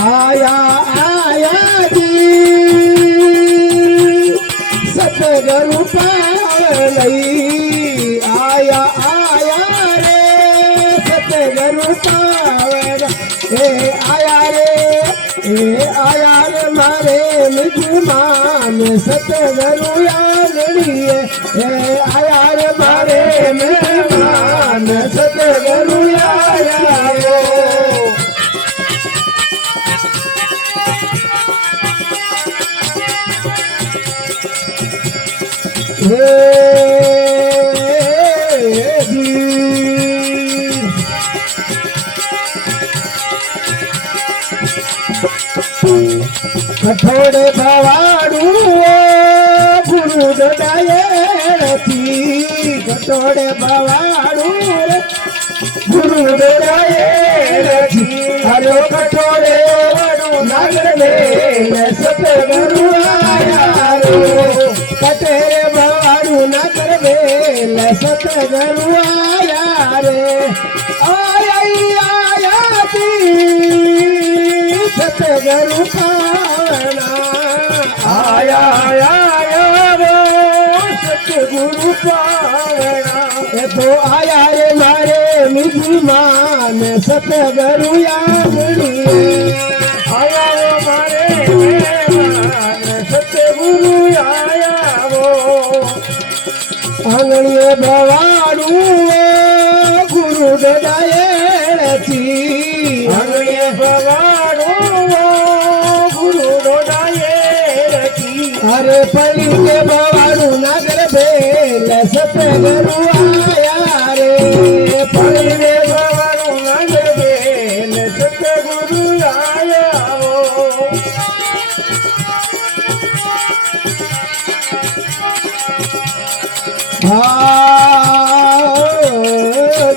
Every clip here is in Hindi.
आया आया जी सतगुरु पावलई आया आया रे सतगुरु पावल आया रे मारे मिजमान सतगुरु आंगड़ी आया रे मारे मिजमान सतगुरु आया रे कठोड़े भवाड़ू गुरु दयाल थी कठोड़े भवाड़ू गुरु दयाल थी हलो कठोड़े वड़ू नागर में सतगुरु आया रो कठोड़े भवाड़ू नागर में सतगुरु आया रे आया थी सतगुरु पावना आया आया वो सतगुरु पावना तो आया रे मारे मिजमान सतगुरु आंगड़ी आया वो मारे मेहमान सतगुरु आया वो आंगड़ी भवाड़ू गुरु दयाल थी आंगड़ी भवाड़ू अरे पली के भवाड़ू नगर बेल सतगुरु आया रे पली के भवाड़ू नगर बेल सतगुरु आया वो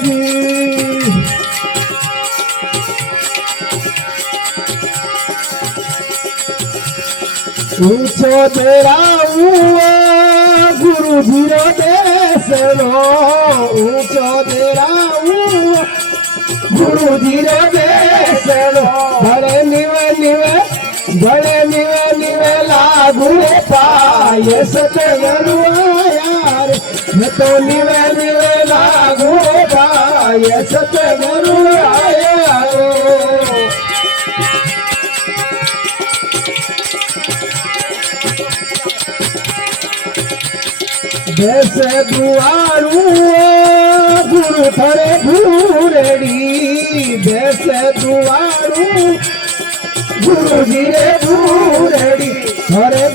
जी ऊंचो तेरा हुआ गुरु जीरो देसनो ऊंचो तेरा हुआ गुरु जीरो देसनो बड़े निवे लागू पाय सतगुरु आया रे तो निवे लागू पाय सतगुरु आया रो जैसे दुआरू गुरु थरे भूरेड़ी जैसे दुआरू गुरु जी रे भूरेड़ी थरे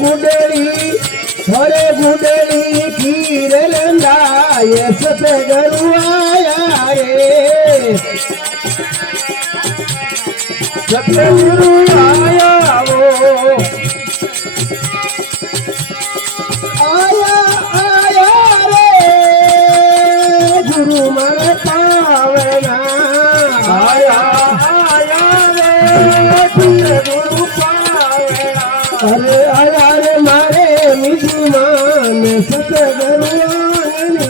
गुडेड़ी खीर लंदाए सतगुरु आया रे सतगुरु आया वो गुरु मन पावना आया रे गुरु पावना अरे आया रे मारे मिजमान सतगुरु आंगड़ी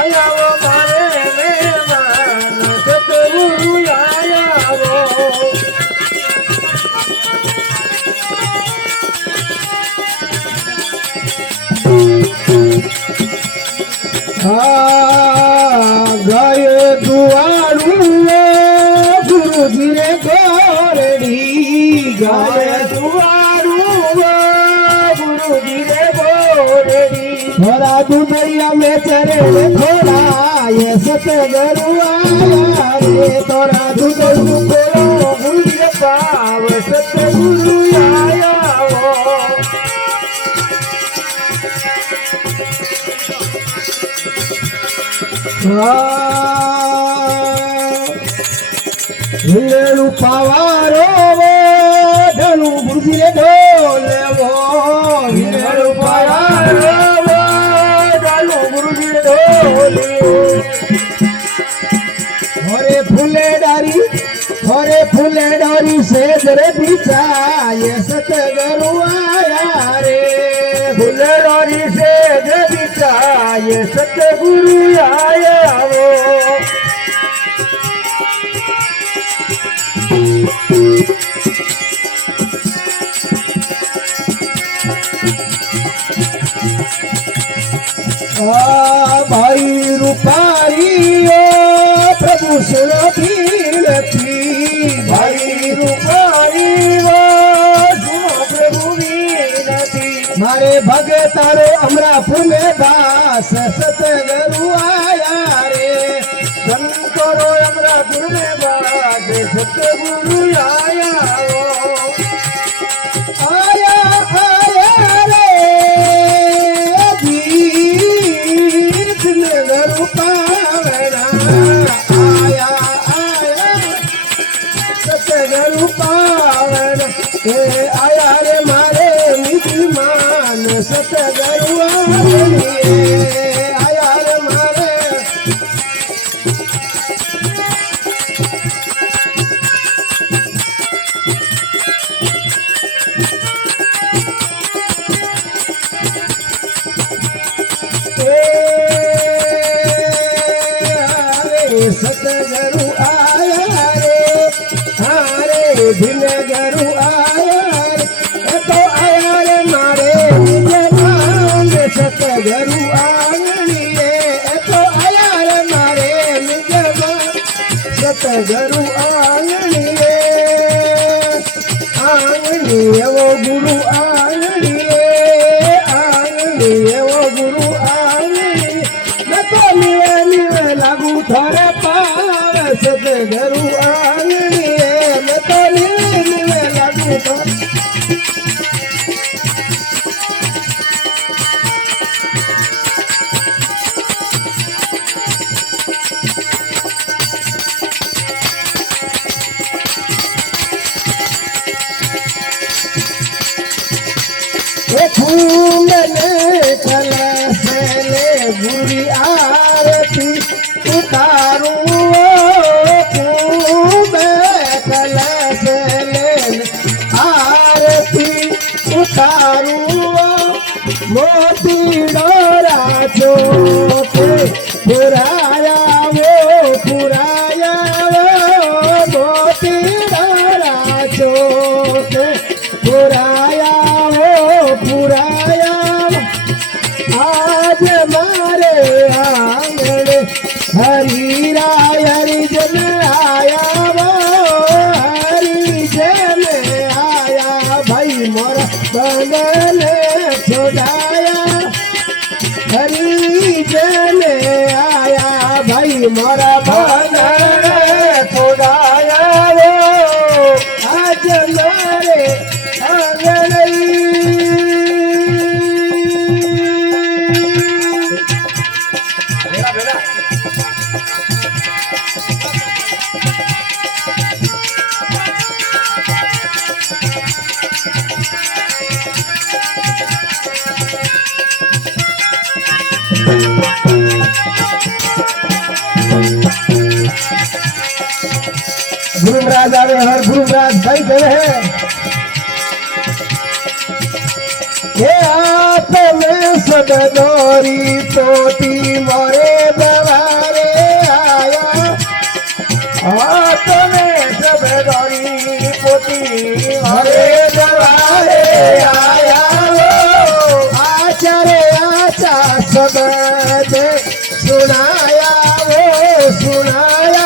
आया वो मारे मेहमान सतगुरु आया वो गाय दुआरू गुरु जी रे गोरड़ी गाय दुआरू गुरु जी रे गोरड़ी थोड़ा दुबैया में चरण थोड़ा ये सतगुरु आया रे थोड़ा दुबैया गुरु पाव सतगुरु आया वो हिंगड़ू पावारो वो धनु बुझी रे ढोले वो हिंगड़ू पावारो वो धनु बुझी रे ढोले रे बिछाए सतगुरु आया रे फुलवारी से बिछाए सतगुरु आया वो भाई रूपारी प्रभु सुरभीरती भाई रूपारी प्रभु वीरती मारे भगतारो अमरापुर में दास सतगुरु आया रे संतरो अमरापुर में बाज सतगुरु आया वो आया आया रे गुरु पावना आया आया सतगुरु पावना ये आया रे मारे निधिमान सतगुरु आया रे मारे सतगुरु आया रे हारे भिनगरु आया रे तो आया रे मारे निजमान सतगुरु आंगणिए तो आया रे मारे निजमान सतगुरु आंगणिए आंगणिए वो गुरु आंगणिए आंगणिए वो गुरु आंगणिए मैं तो मिले लागू थोड़े पाव सतगुरु आंगणिए मैं तो मिले लागू थोड़े फूलने कलशले बुरी आरती उतारू फूल कलशले आरती उतारू मोती डोरा चोके पुराया वो मोती डोरा चोके पुराया पुराया आज मारे आंगण हरी राय हरिजन आया वो हरिजन आया भाई मोरा बंगल छोड़ाया हरिजन आया भाई मोरा बंगल छोड़ाया वो आज मारे आंगण गुरुराज आवे हर गुरुराज भाई गए हैं ये आप में सदगौरी तोती मोरे बवारे आया आप में सदगौरी पोती मोरे बवारे आया आचार्य आचा सब दे सुनाया वो सुनाया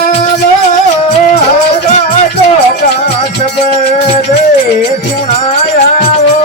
सब दे सुनाया वो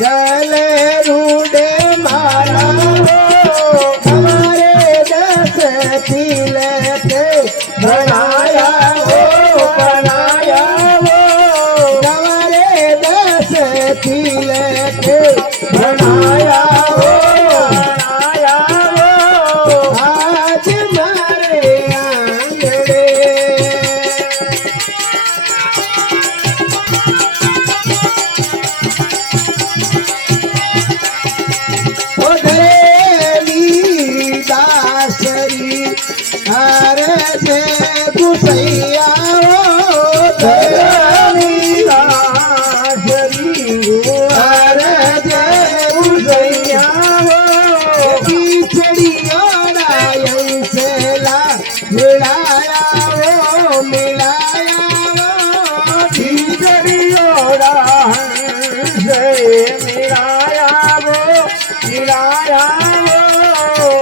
चले रूडे मारा हमारे दस तिलक बनाया हो बनाया हो हमारे दस तिलक बनाया हो बनाया हो आज मारे आंगणे दासरी हरे जे गुसैया दासरी हरे जे गुसैया खिचड़ी ओढ़ायं से ला मिलाया वो मिलाया वो खिचड़ी ओढ़ायं से मिलाया वो मिलाया वो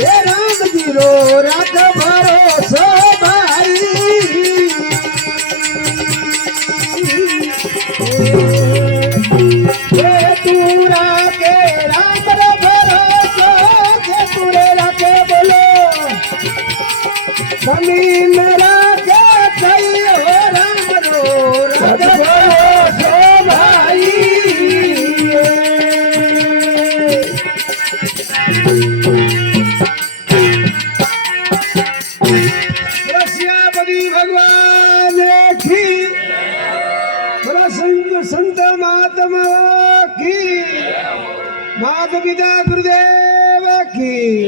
हे राम जी रो रख भरोसो भाई हे तूरा के राम रे भरोसो के तूरे रखे बोलो जमीन रखे कई हो राम रो रख भरोसो भाई रसियापति भगवान की संत महात्मा की माता पिता गुरुदेव की